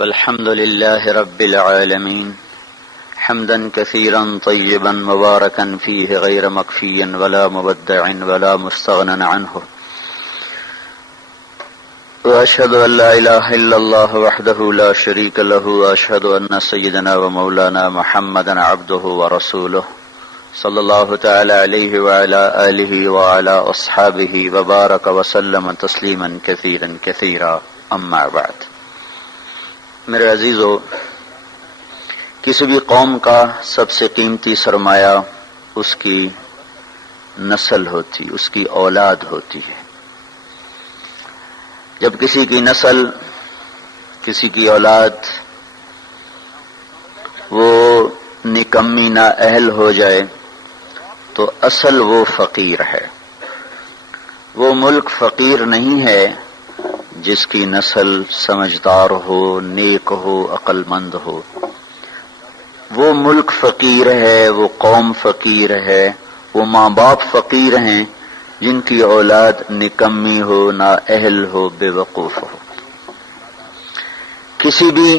والحمد لله رب العالمين حمدا كثيرا طيبا مباركا فيه غير مكفي ولا مبدع ولا مستغنى عنه، وأشهد أن لا إله إلا الله وحده لا شريك له، وأشهد أن سيدنا ومولانا محمدا عبده ورسوله صلى الله تعالى عليه وعلى آله وعلى أصحابه وبارك وسلم تسليما كثيرا كثيرا. أما بعد، میرے عزیزو، کسی بھی قوم کا سب سے قیمتی سرمایہ اس کی نسل ہوتی، اس کی اولاد ہوتی ہے. جب کسی کی نسل، کسی کی اولاد وہ نکمی نااہل ہو جائے تو اصل وہ فقیر ہے. وہ ملک فقیر نہیں ہے جس کی نسل سمجھدار ہو، نیک ہو، عقل مند ہو. وہ ملک فقیر ہے، وہ قوم فقیر ہے، وہ ماں باپ فقیر ہیں جن کی اولاد نکمی ہو، نااہل ہو، بے وقوف ہو. کسی بھی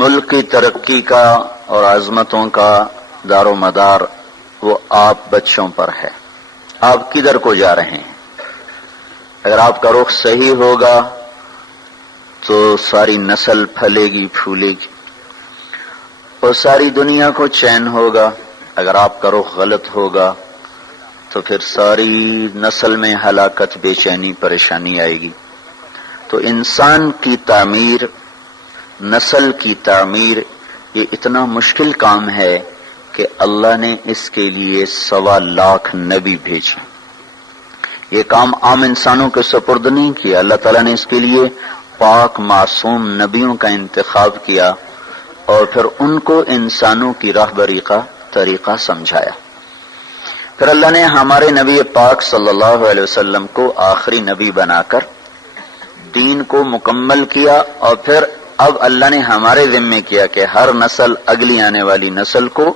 ملک کی ترقی کا اور عظمتوں کا دار و مدار وہ آپ بچوں پر ہے. آپ کدھر کو جا رہے ہیں؟ اگر آپ کا رخ صحیح ہوگا تو ساری نسل پھلے گی، پھولے گی اور ساری دنیا کو چین ہوگا. اگر آپ کا رخ غلط ہوگا تو پھر ساری نسل میں ہلاکت، بے چینی، پریشانی آئے گی. تو انسان کی تعمیر، نسل کی تعمیر، یہ اتنا مشکل کام ہے کہ اللہ نے اس کے لیے 1.25 لاکھ نبی بھیجے. یہ کام عام انسانوں کے سپرد نہیں کیا. اللہ تعالیٰ نے اس کے لیے پاک معصوم نبیوں کا انتخاب کیا اور پھر ان کو انسانوں کی راہبری کا طریقہ سمجھایا. پھر اللہ نے ہمارے نبی پاک صلی اللہ علیہ وسلم کو آخری نبی بنا کر دین کو مکمل کیا، اور پھر اب اللہ نے ہمارے ذمہ کیا کہ ہر نسل اگلی آنے والی نسل کو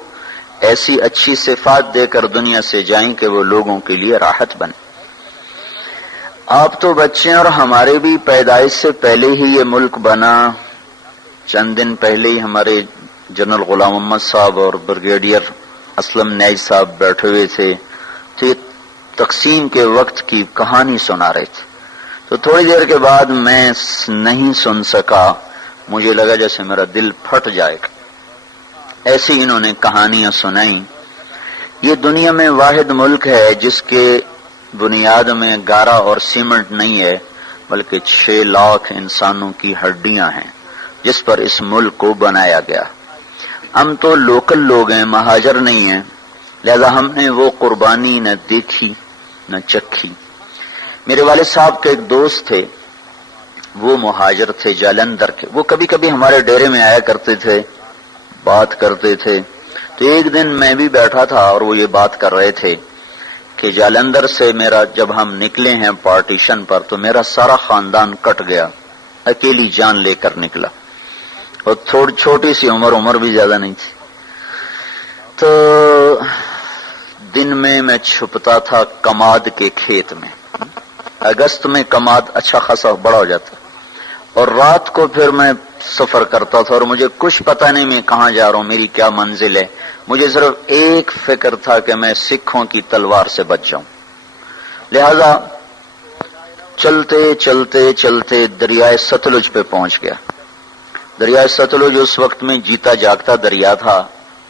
ایسی اچھی صفات دے کر دنیا سے جائیں کہ وہ لوگوں کے لیے راحت بنے. آپ تو بچے ہیں اور ہمارے بھی پیدائش سے پہلے ہی یہ ملک بنا. چند دن پہلے ہی ہمارے جنرل غلام محمد صاحب اور بریگیڈیئر اسلم نیاز صاحب بیٹھے ہوئے تھے تو یہ تقسیم کے وقت کی کہانی سنا رہے تھے. تو تھوڑی دیر کے بعد میں نہیں سن سکا، مجھے لگا جیسے میرا دل پھٹ جائے گا. ایسی انہوں نے کہانیاں سنائیں. یہ دنیا میں واحد ملک ہے جس کے بنیاد میں گارا اور سیمنٹ نہیں ہے بلکہ 6 لاکھ انسانوں کی ہڈیاں ہیں جس پر اس ملک کو بنایا گیا. ہم تو لوکل لوگ ہیں، مہاجر نہیں ہیں، لہذا ہم نے وہ قربانی نہ دیکھی نہ چکھی. میرے والد صاحب کے ایک دوست تھے، وہ مہاجر تھے جالندھر کے. وہ کبھی کبھی ہمارے ڈیرے میں آیا کرتے تھے، بات کرتے تھے. تو ایک دن میں بھی بیٹھا تھا اور وہ یہ بات کر رہے تھے کہ جالندھر سے جب ہم نکلے ہیں پارٹیشن پر تو میرا سارا خاندان کٹ گیا، اکیلی جان لے کر نکلا، اور تھوڑی چھوٹی سی عمر بھی زیادہ نہیں تھی. تو دن میں چھپتا تھا کماد کے کھیت میں. اگست میں کماد اچھا خاصا بڑا ہو جاتا، اور رات کو پھر میں سفر کرتا تھا اور مجھے کچھ پتہ نہیں میں کہاں جا رہا ہوں، میری کیا منزل ہے. مجھے صرف ایک فکر تھا کہ میں سکھوں کی تلوار سے بچ جاؤں. لہذا چلتے چلتے چلتے دریائے ستلج پہ پہنچ گیا. دریائے ستلج اس وقت میں جیتا جاگتا دریا تھا.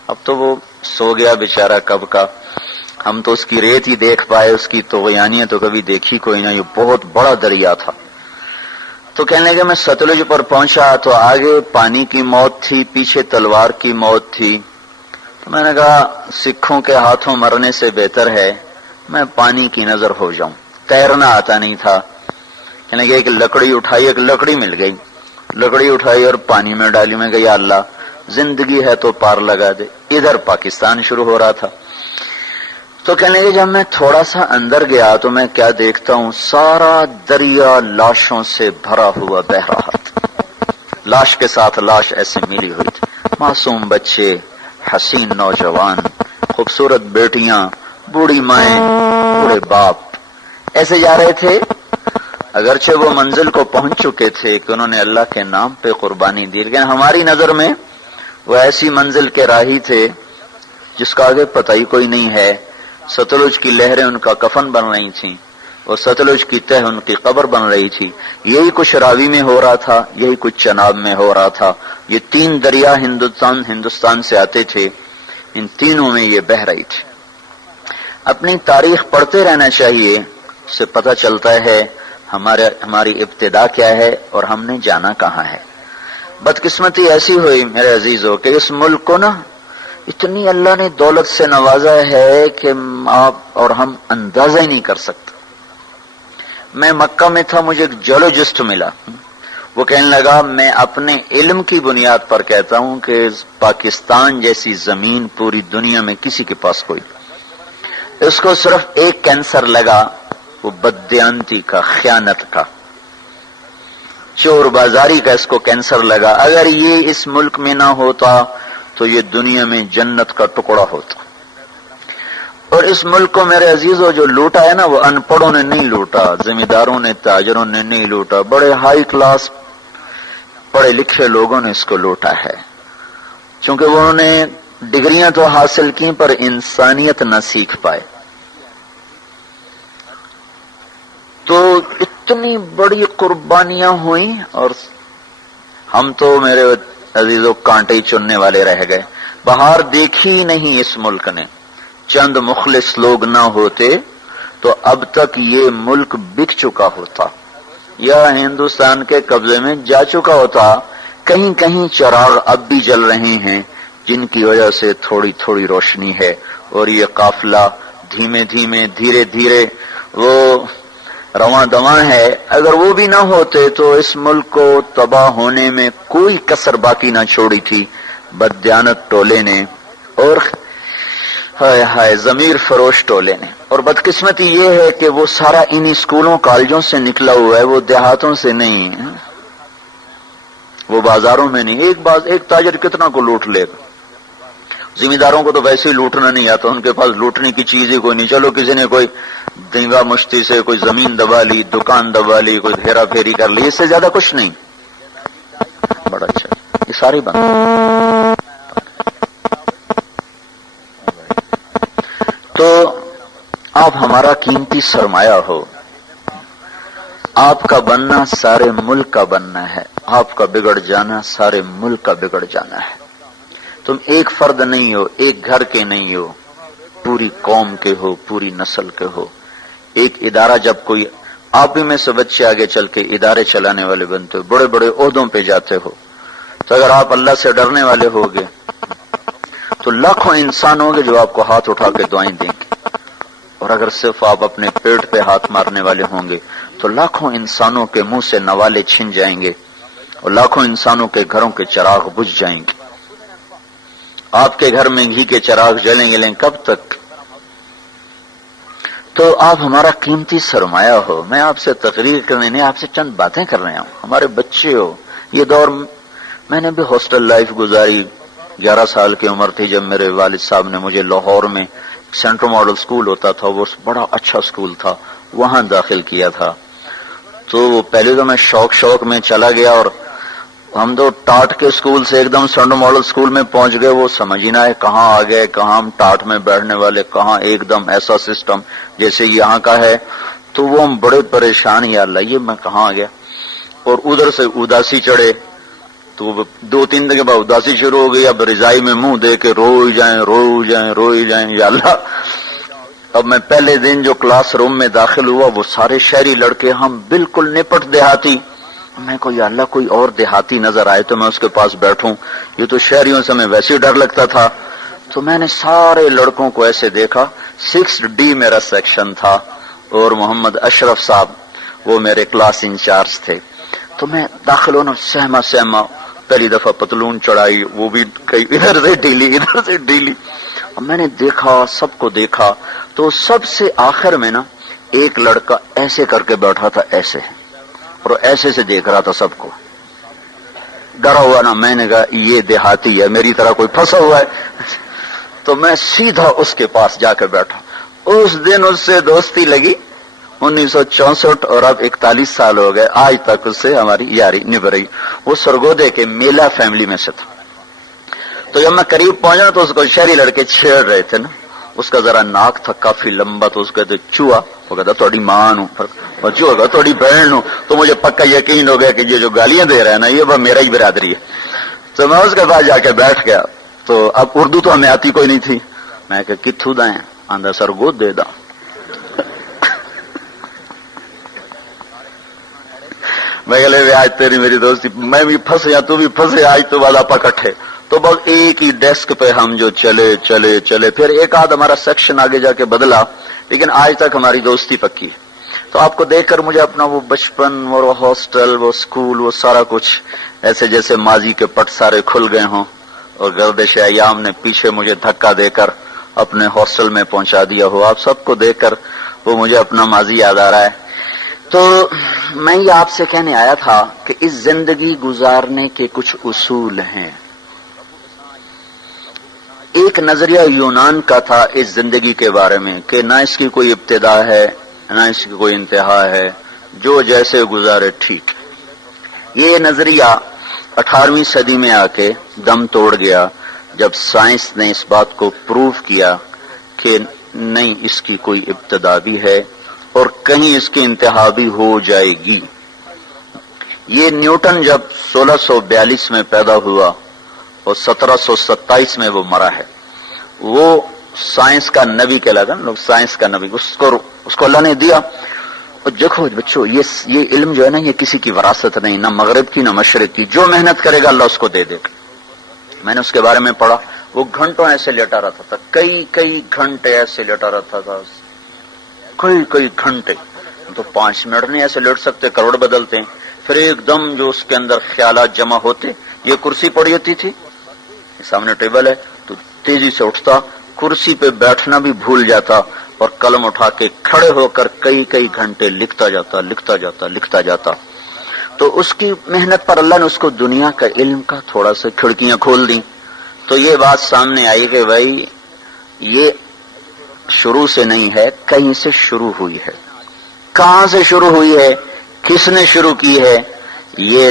اب تو وہ سو گیا بیچارہ کب کا. ہم تو اس کی ریت ہی دیکھ پائے، اس کی طغیانیاں تو کبھی دیکھی کوئی نہ. یہ بہت بڑا دریا تھا. تو کہنے لگے میں ستلج پر پہنچا تو آگے پانی کی موت تھی، پیچھے تلوار کی موت تھی. تو میں نے کہا سکھوں کے ہاتھوں مرنے سے بہتر ہے میں پانی کی نظر ہو جاؤں. تیرنا آتا نہیں تھا. کہنے لگے ایک لکڑی اٹھائی، ایک لکڑی مل گئی، لکڑی اٹھائی اور پانی میں ڈالی. میں کہا یا اللہ زندگی ہے تو پار لگا دے. ادھر پاکستان شروع ہو رہا تھا. تو کہنے لگے جب میں تھوڑا سا اندر گیا تو میں کیا دیکھتا ہوں، سارا دریا لاشوں سے بھرا ہوا بہ رہا تھا. لاش کے ساتھ لاش ایسے ملی ہوئی تھی. معصوم بچے، حسین نوجوان، خوبصورت بیٹیاں، بوڑھی مائیں، بوڑھے باپ ایسے جا رہے تھے. اگرچہ وہ منزل کو پہنچ چکے تھے کہ انہوں نے اللہ کے نام پہ قربانی دی، لیکن ہماری نظر میں وہ ایسی منزل کے راہی تھے جس کا آگے پتہ ہی کوئی نہیں ہے۔ ستلج کی لہریں ان کا کفن بن رہی تھیں اور ستلج کی تہ ان کی قبر بن رہی تھی۔ یہی کچھ راوی میں ہو رہا تھا، یہی کچھ چناب میں ہو رہا تھا۔ یہ تین دریا ہندوستان سے آتے تھے، ان تینوں میں یہ بہہ رہی تھی۔ اپنی تاریخ پڑھتے رہنا چاہیے، اس سے پتہ چلتا ہے ہماری ابتدا کیا ہے اور ہم نے جانا کہاں ہے۔ بدقسمتی ایسی ہوئی میرے عزیزو کہ اس ملک کو نا اتنی اللہ نے دولت سے نوازا ہے کہ آپ اور ہم اندازہ ہی نہیں کر سکتے۔ میں مکہ میں تھا، مجھے ایک جیولوجسٹ ملا، وہ کہنے لگا میں اپنے علم کی بنیاد پر کہتا ہوں کہ پاکستان جیسی زمین پوری دنیا میں کسی کے پاس کوئی، اس کو صرف ایک کینسر لگا، وہ بددیانتی کا، خیانت کا، چور بازاری کا اس کو کینسر لگا۔ اگر یہ اس ملک میں نہ ہوتا تو یہ دنیا میں جنت کا ٹکڑا ہوتا۔ اور اس ملک کو میرے عزیزو جو لوٹا ہے نا، وہ ان پڑھوں نے نہیں لوٹا، زمینداروں نے، تاجروں نے نہیں لوٹا، بڑے ہائی کلاس پڑھے لکھے لوگوں نے اس کو لوٹا ہے، چونکہ انہوں نے ڈگریاں تو حاصل کی پر انسانیت نہ سیکھ پائے۔ تو اتنی بڑی قربانیاں ہوئیں اور ہم تو میرے عزیزو کانٹے چننے والے رہ گئے۔ بہار دیکھی نہیں اس ملک نے، چند مخلص لوگ نہ ہوتے تو اب تک یہ ملک بک چکا ہوتا یا ہندوستان کے قبضے میں جا چکا ہوتا۔ کہیں کہیں چراغ اب بھی جل رہے ہیں جن کی وجہ سے تھوڑی تھوڑی روشنی ہے، اور یہ قافلہ دھیمے دھیمے دھیرے دھیرے وہ رواں دواں ہے۔ اگر وہ بھی نہ ہوتے تو اس ملک کو تباہ ہونے میں کوئی کسر باقی نہ چھوڑی تھی بددیانت ٹولے نے اور ہائے ہائے ضمیر فروش ٹولے نے۔ اور بدقسمتی یہ ہے کہ وہ سارا انہی اسکولوں کالجوں سے نکلا ہوا ہے، وہ دیہاتوں سے نہیں، وہ بازاروں میں نہیں۔ ایک تاجر کتنا کو لوٹ لے گا؟ زمینداروں کو تو ویسے ہی لوٹنا نہیں آتا، ان کے پاس لوٹنے کی چیز ہی کوئی نہیں۔ چلو کسی نے کوئی دنگا مشتی سے کوئی زمین دبا لی، دکان دبا لی، کوئی ہیرا پھیری کر لی، اس سے زیادہ کچھ نہیں۔ بڑا اچھا، یہ ساری بند۔ تو آپ ہمارا قیمتی سرمایہ ہو، آپ کا بننا سارے ملک کا بننا ہے، آپ کا بگڑ جانا سارے ملک کا بگڑ جانا ہے۔ تم ایک فرد نہیں ہو، ایک گھر کے نہیں ہو، پوری قوم کے ہو، پوری نسل کے ہو۔ ایک ادارہ جب کوئی آپ ہی میں سے بچے آگے چل کے ادارے چلانے والے بنتے ہو، بڑے بڑے عہدوں پہ جاتے ہو، تو اگر آپ اللہ سے ڈرنے والے ہوگے تو لاکھوں انسان ہوں گے جو آپ کو ہاتھ اٹھا کے دعائیں دیں گے، اور اگر صرف آپ اپنے پیٹ پہ ہاتھ مارنے والے ہوں گے تو لاکھوں انسانوں کے منہ سے نوالے چھن جائیں گے اور لاکھوں انسانوں کے گھروں کے چراغ بجھ جائیں گے۔ آپ کے گھر میں گھی کے چراغ جلیں گے، لیکن کب تک؟ تو آپ ہمارا قیمتی سرمایہ ہو۔ میں آپ سے تقریر کرنے نہیں، آپ سے چند باتیں کر رہا ہوں۔ ہمارے بچے ہو، یہ دور میں نے بھی ہاسٹل لائف گزاری۔ 11 سال کی عمر تھی جب میرے والد صاحب نے مجھے لاہور میں سینٹرل ماڈل سکول ہوتا تھا، وہ بڑا اچھا سکول تھا، وہاں داخل کیا تھا۔ تو پہلے تو میں شوق میں چلا گیا، اور ہم تو ٹاٹ کے سکول سے ایک دم سینٹرل ماڈل سکول میں پہنچ گئے۔ وہ سمجھ ہی نہ ہے کہاں آ گئے، کہاں ہم ٹاٹ میں بیٹھنے والے، کہاں ایک دم ایسا سسٹم جیسے یہاں کا ہے۔ تو وہ ہم بڑے پریشان، یا اللہ یہ میں کہاں آ گیا۔ اور ادھر سے اداسی چڑھے، تو 2-3 دن کے بعد اداسی شروع ہو گئی۔ اب رضائی میں منہ دے کے روئی جائیں یا اللہ۔ اب میں پہلے دن جو کلاس روم میں داخل ہوا، وہ سارے شہری لڑکے، ہم بالکل نپٹ دیہاتی۔ میں کو یا اللہ کوئی اور دیہاتی نظر آئے تو میں اس کے پاس بیٹھوں، یہ تو شہریوں سے میں ویسے ہی ڈر لگتا تھا۔ تو میں نے سارے لڑکوں کو ایسے دیکھا، 6D میرا سیکشن تھا، اور محمد اشرف صاحب وہ میرے کلاس انچارج تھے۔ تو میں داخل ہونا، سہما پہلی دفعہ پتلون چڑھائی، وہ بھی کئی ادھر سے ڈھیلی۔ میں نے دیکھا، سب کو دیکھا، تو سب سے آخر میں نا ایک لڑکا ایسے کر کے بیٹھا تھا، ایسے، اور ایسے سے دیکھ رہا تھا سب کو، ڈرا ہوا نا۔ میں نے کہا یہ دیہاتی ہے، میری طرح کوئی پھنسا ہوا ہے۔ تو میں سیدھا اس کے پاس جا کے بیٹھا۔ اس دن اس سے دوستی لگی، 1964 اور اب 41 سال ہو گئے، آج تک اس سے ہماری یاری نبھ رہی. وہ سرگودے کے میلا فیملی میں سے تھا. تو جب میں قریب پہنچا تو اس کو شہری لڑکے چھیڑ رہے تھے نا. اس کا ذرا ناک تھا کافی لمبا، تو اس کہتے چوہا، وہ کہتا تھوڑی ماں نو، اور چوہا کہتا تھوڑی بہن نو. تو مجھے پکا یقین ہو گیا کہ یہ جو گالیاں دے رہا ہے نا یہ وہ میرا ہی برادری ہے. تو میں اس کے پاس جا کے بیٹھ گیا. تو اب اردو تو ہمیں آتی کوئی نہیں تھی. میں کہ کتھو دائیں آندھا سرگود دے دا. میں کہ آج تیری میری دوستی، میں بھی پھنسے تو بھی پھنسے، آج تو بعد آپ اکٹھے. تو بس ایک ہی ڈیسک پہ ہم جو چلے پھر ایک آدھ ہمارا سیکشن آگے جا کے بدلا، لیکن آج تک ہماری دوستی پکی ہے. تو آپ کو دیکھ کر مجھے اپنا وہ بچپن اور وہ ہاسٹل، وہ اسکول، وہ سارا کچھ ایسے جیسے ماضی کے پٹ سارے کھل گئے ہوں اور گردش ایام نے پیچھے مجھے دھکا دے کر اپنے ہاسٹل میں پہنچا دیا ہو. آپ سب کو دیکھ کر وہ مجھے اپنا ماضی یاد آ رہا ہے. تو میں یہ آپ سے کہنے آیا تھا کہ اس زندگی گزارنے کے کچھ اصول ہیں. ایک نظریہ یونان کا تھا اس زندگی کے بارے میں کہ نہ اس کی کوئی ابتدا ہے نہ اس کی کوئی انتہا ہے، جو جیسے گزارے ٹھیک. یہ نظریہ 18ویں صدی میں آ کے دم توڑ گیا جب سائنس نے اس بات کو پروف کیا کہ نہیں، اس کی کوئی ابتدا بھی ہے اور کہیں اس کی انتہا بھی ہو جائے گی. یہ نیوٹن جب 1642 میں پیدا ہوا اور 1727 میں وہ مرا ہے. وہ سائنس کا نبی کہلاتا نا، لوگ سائنس کا نبی، اس کو اللہ نے دیا. اور دیکھو بچوں، یہ علم جو ہے نا، یہ کسی کی وراثت نہیں، نہ مغرب کی نہ مشرق کی. جو محنت کرے گا اللہ اس کو دے دے گا. میں نے اس کے بارے میں پڑھا. وہ گھنٹوں ایسے لیٹا رہتا تھا، کئی گھنٹے ایسے لیٹا رہتا تھا، کئی گھنٹے. تو 5 منٹ نہیں ایسے لیٹ سکتے، کروڑ بدلتے ہیں. پھر ایک دم جو اس کے اندر خیالات جمع ہوتے، یہ کرسی پڑی ہوتی تھی، سامنے ٹیبل ہے، تو تیزی سے اٹھتا، کرسی پہ بیٹھنا بھی بھول جاتا اور قلم اٹھا کے کھڑے ہو کر کئی گھنٹے لکھتا جاتا. تو اس کی محنت پر اللہ نے اس کو دنیا کا علم کا تھوڑا سا کھڑکیاں کھول دیں. تو یہ بات سامنے آئی کہ بھائی یہ شروع سے نہیں ہے، کہیں سے شروع ہوئی ہے. کہاں سے شروع ہوئی ہے، کس نے شروع کی ہے، یہ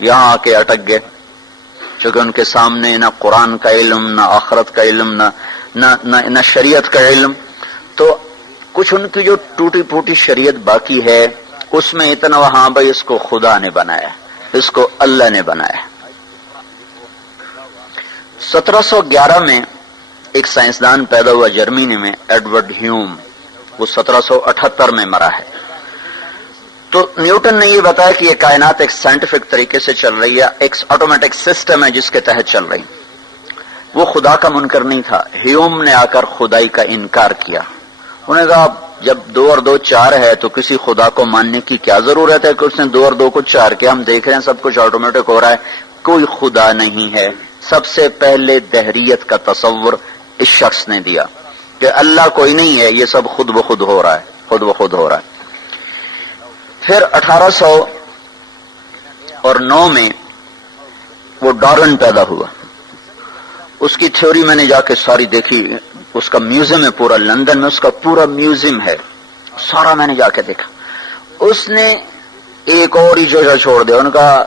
یہاں آ کے اٹک گئے. چونکہ ان کے سامنے نہ قرآن کا علم، نہ آخرت کا علم، نہ شریعت کا علم. تو کچھ ان کی جو ٹوٹی پھوٹی شریعت باقی ہے اس میں اتنا ہاں بھائی اس کو خدا نے بنایا، اس کو اللہ نے بنایا. 1711 میں ایک سائنسدان پیدا ہوا جرمنی میں، ایڈورڈ ہیوم. وہ 1778 میں مرا ہے. تو نیوٹن نے یہ بتایا کہ یہ کائنات ایک سائنٹیفک طریقے سے چل رہی ہے، ایک آٹومیٹک سسٹم ہے جس کے تحت چل رہی. وہ خدا کا منکر نہیں تھا. ہیوم نے آ کر خدائی کا انکار کیا. انہوں نے کہا جب 2 اور 2 4 ہے تو کسی خدا کو ماننے کی کیا ضرورت ہے کہ اس نے 2 اور 2 کو 4 کیا. ہم دیکھ رہے ہیں سب کچھ آٹومیٹک ہو رہا ہے، کوئی خدا نہیں ہے. سب سے پہلے دہریت کا تصور اس شخص نے دیا کہ اللہ کوئی نہیں ہے، یہ سب خود بخود ہو رہا ہے. پھر 1809 میں وہ ڈارون پیدا ہوا. اس کی تھیوری میں نے جا کے ساری دیکھی. اس کا میوزیم ہے پورا لندن میں، اس کا پورا میوزیم ہے، سارا میں نے جا کے دیکھا. اس نے ایک اور ہی جگہ چھوڑ دیا. ان کا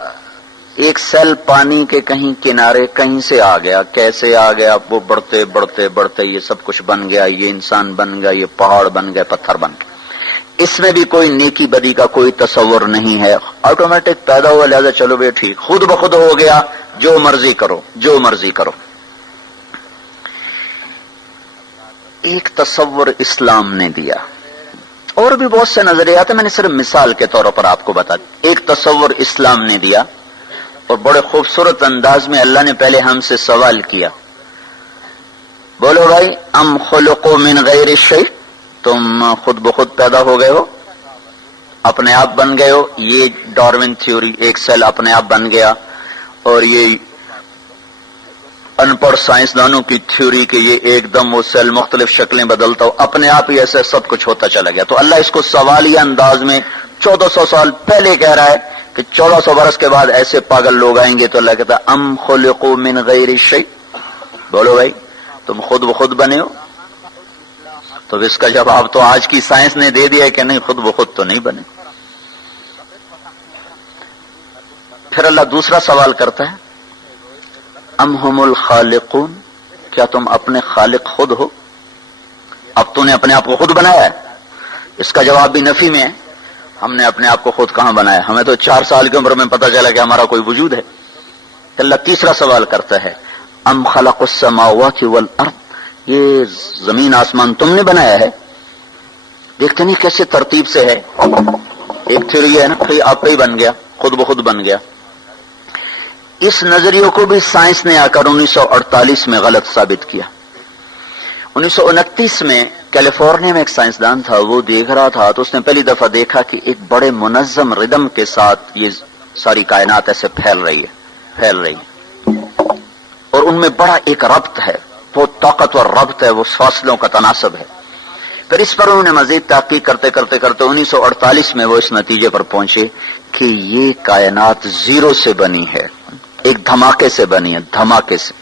ایک سیل پانی کے کہیں کنارے کہیں سے آ گیا، کیسے آ گیا، وہ بڑھتے یہ سب کچھ بن گیا، یہ انسان بن گیا، یہ پہاڑ بن گئے، پتھر بن گئے. اس میں بھی کوئی نیکی بدی کا کوئی تصور نہیں ہے، آٹومیٹک پیدا ہوا، لہذا چلو بھائی ٹھیک، خود بخود ہو گیا، جو مرضی کرو. ایک تصور اسلام نے دیا. اور بھی بہت سے نظریات ہیں، میں نے صرف مثال کے طور پر آپ کو بتا دیا. ایک تصور اسلام نے دیا اور بڑے خوبصورت انداز میں اللہ نے پہلے ہم سے سوال کیا. بولو بھائی، ام خلقوا من غیر شیء، تم خود بخود پیدا ہو گئے ہو، اپنے آپ بن گئے ہو. یہ ڈارون تھیوری، ایک سیل اپنے آپ بن گیا. اور یہ ان پڑھ سائنسدانوں کی تھیوری کہ یہ ایک دم وہ سیل مختلف شکلیں بدلتا ہو، اپنے آپ ہی ایسے سب کچھ ہوتا چلا گیا. تو اللہ اس کو سوالیہ انداز میں 1400 سال پہلے کہہ رہا ہے کہ 1400 برس کے بعد ایسے پاگل لوگ آئیں گے. تو اللہ کہتا ہے ام خلقوا من غیر شیء، بولو بھائی تم خود بخود بنے ہو. تو اس کا جواب تو آج کی سائنس نے دے دیا ہے کہ نہیں، خود بخود تو نہیں بنے. پھر اللہ دوسرا سوال کرتا ہے، ام ہم الخالقون، کیا تم اپنے خالق خود ہو؟ اب تو نے اپنے آپ کو خود بنایا ہے. اس کا جواب بھی نفی میں ہے. ہم نے اپنے آپ کو خود کہاں بنایا؟ ہمیں تو 4 سال کی عمر میں پتہ چلا کہ ہمارا کوئی وجود ہے. اللہ تیسرا سوال کرتا ہے، ام خلق السماوات والارض، یہ زمین آسمان تم نے بنایا ہے؟ دیکھتے نہیں کیسے ترتیب سے ہے. ایک تھیوری ہے نا کہ آپ ہی بن گیا، خود بخود بن گیا. اس نظریے کو بھی سائنس نے آ کر 1948 میں غلط ثابت کیا. 1929 میں کیلیفورنیا میں ایک سائنسدان تھا، وہ دیکھ رہا تھا تو اس نے پہلی دفعہ دیکھا کہ ایک بڑے منظم ردم کے ساتھ یہ ساری کائنات ایسے پھیل رہی ہے اور ان میں بڑا ایک ربط ہے، بہت طاقتور ربط ہے، وہ فاصلوں کا تناسب ہے. پھر اس پر انہوں نے مزید تحقیق کرتے 1948 میں وہ اس نتیجے پر پہنچے کہ یہ کائنات زیرو سے بنی ہے، ایک دھماکے سے بنی ہے، دھماکے سے.